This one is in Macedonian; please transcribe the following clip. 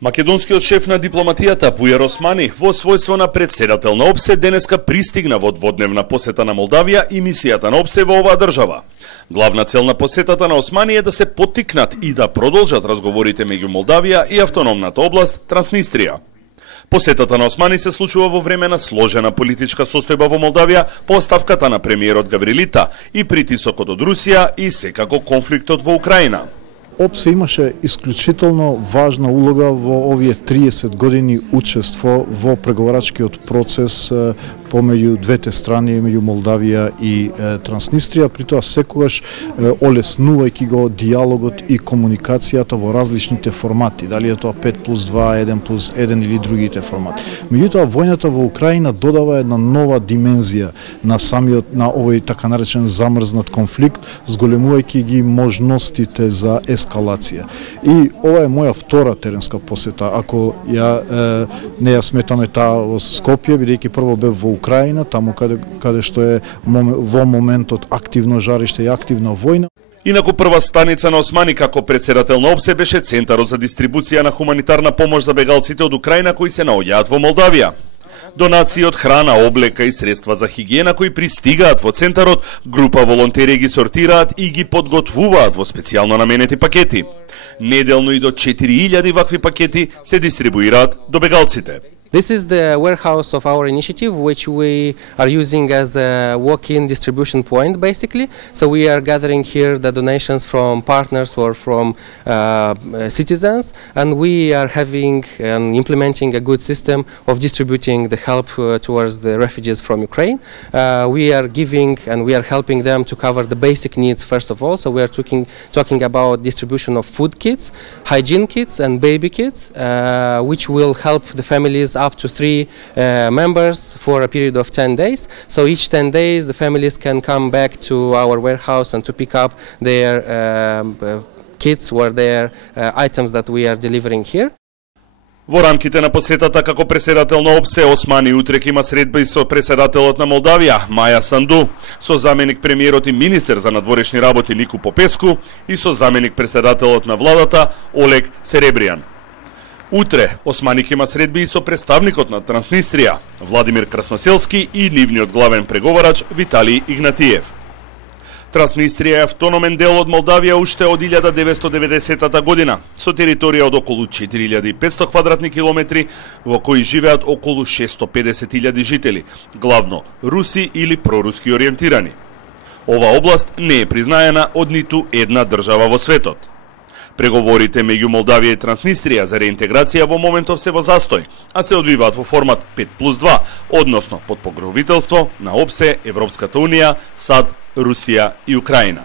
Македонскиот шеф на дипломатијата Бујар Османи во својство на претседател на ОПСЕ денеска пристигна во дводневна посета на Молдавија и мисијата на ОПСЕ во оваа држава. Главна цел на посетата на Османи е да се поттикнат и да продолжат разговорите меѓу Молдавија и автономната област Транснистрија. Посетата на Османи се случува во време на сложена политичка состојба во Молдавија по оставката на премиерот Гаврилита и притисокот од Русија и секако конфликтот во Украина. ОПСЕ имаше исклучително важна улога во овие 30 години учество во преговарачкиот процес помеѓу двете страни, меѓу Молдавија и Транснистрија, при тоа секогаш олеснувајќи го диалогот и комуникацијата во различните формати, дали е тоа 5+2, 1+1 или другите формати. Меѓутоа, војната во Украина додава една нова димензија на на овој така наречен замрзнат конфликт, зголемувајќи ги можностите за ескалација. И ова е моја втора теренска посета, ако не ја сметаме таа во Скопје, бидејќи прво бев во Украина, таму каде што е во моментот активно жариште и активна војна. Инаку прва станица на Османи како претседател на ОПСЕ беше центарот за дистрибуција на хуманитарна помош за бегалците од Украина кои се наоѓаат во Молдавија. Донации од храна, облека и средства за хигиена кои пристигаат во центарот, група волонтери ги сортираат и ги подготвуваат во специјално наменети пакети. Неделно и до 4000 вакви пакети се дистрибуираат до бегалците. This is the warehouse of our initiative, which we are using as a walk-in distribution point, basically. So we are gathering here the donations from partners or from citizens, and we are having and implementing a good system of distributing the help towards the refugees from Ukraine. We are giving and we are helping them to cover the basic needs first of all. So we are talking about distribution of food kits, hygiene kits, and baby kits, which will help the families up to 3 members for a period of 10 days. So each 10 days the families can come back to our warehouse and to pick up their kits or their items that we are delivering here. Во рамките на посетата како претседател на ОПСЕ, Османи утрек има средба и со претседателот на Молдавија, Маја Санду, со заменик премиерот и министер за надворешни работи Нико Попеску и со заменик претседателот на владата Олег Серебријан. Утре, Османи ќе има средби и со представникот на Транснистрија, Владимир Красноселски и нивниот главен преговарач Виталий Игнатиев. Транснистрија е автономен дел од Молдавија уште од 1990 година, со територија од околу 4500 квадратни километри, во кои живеат околу 650.000 жители, главно руси или проруски ориентирани. Ова област не е признаена од ниту една држава во светот. Преговорите меѓу Молдавија и Транснистрија за реинтеграција во моментов се во застој, а се одвиваат во формат 5+2, односно под покровителство на ОПСЕ, Европската унија, САД, Русија и Украина.